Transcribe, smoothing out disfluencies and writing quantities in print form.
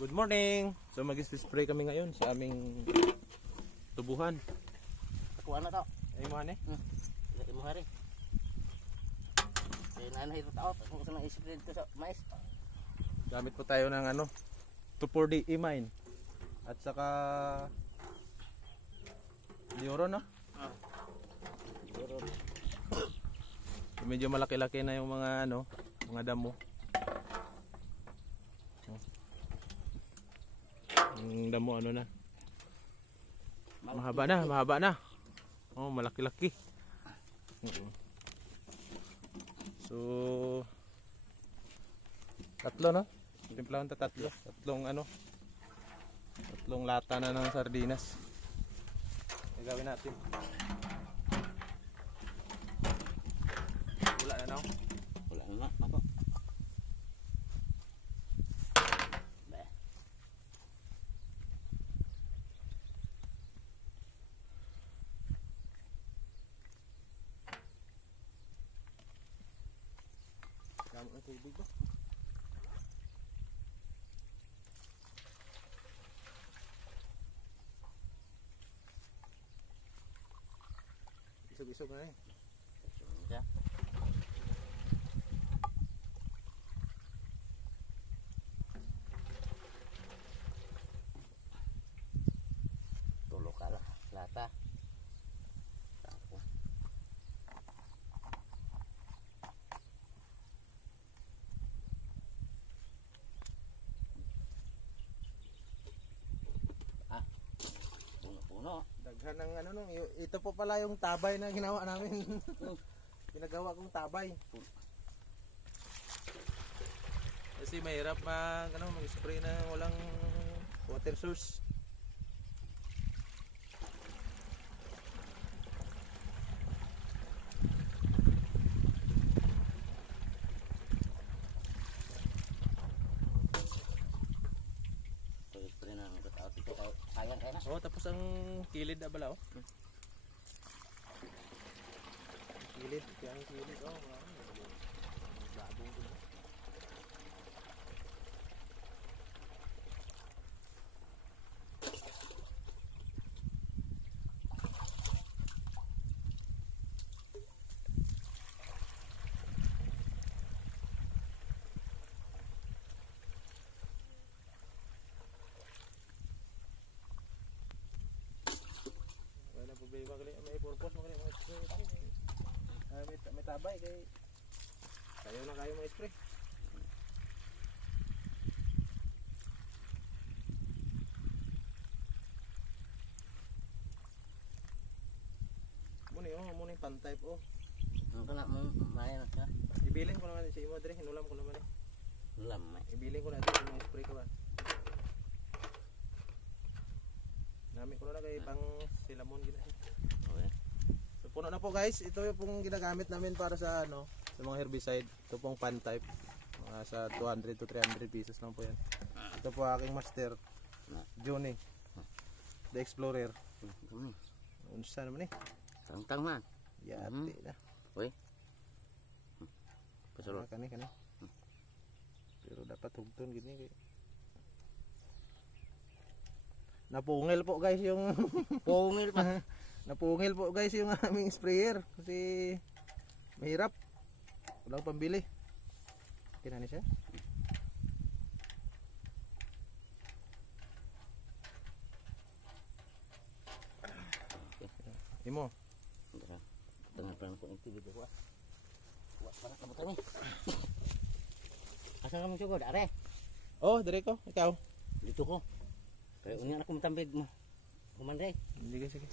Good morning! So mag-spray kami ngayon sa aming tubuhan. Kuha na to. Ay mo ane? Ay mo hari. Kaya nanay ito tao. Kung saan i-spray dito sa mais. Gamit po tayo ng ano 2,4-D E-mine. At saka Dioro no? Dioro. Medyo malaki-laki na yung mga ano, mga damo. Yung damo ano na. Mahaba na. Oh, malaki-laki. So tatlo no? Timplahan ta tatlo. Tatlong lata na ng sardinas. Gagawin natin. Wala na no? Wala na ako. Gamit ng tubig ba? Isog-isog na eh. Ya. Tulo ka lah lata. Puno. Daghan ng ano nung ito po pala yung tabay na ginawa namin. Ginagawa kong tabay. Kasi mahirap mag-spray na walang water source. Spray na ng tao dito sayang kaya na. Oh, tapos ang kilid na bala oh. Kilid, kaya ang kilid oh. Babong ko. May purpose mo mga spray may tabay kay kayo na kayo mga spray. Muni yung pan type oh. Ang kana mo mayan ka. Ibilin ko naman si imo dire, hinulam ko naman eh. Ulam may. Ibilin ko na dito mga spray ko ba. Nami ko na kay pang silamon gina. Okay. So puno na po guys, ito yung pong ginagamit namin para sa ano, sa mga herbicide. Ito pong pan type. Mga sa 200 to 300 pesos lang po yan. Ito po aking master, Johnny, the Explorer. Unsa naman eh? Tangtang man. Yati na. Uy. Pasulod kani. Pero dapat hugton gini kay. Napungil po guys yung pungil pa. Napungil po guys yung aming sprayer kasi mahirap. Walang pambili. Kinani siya? Imo. Tengah perang ko itu gitu kuat. Kuat para kabutan ni. Asa kamu coba dare? Oh, dire ko. Ikaw. Dito ko. Kaya unya aku matambid mo. Kumanday. Hindi sige.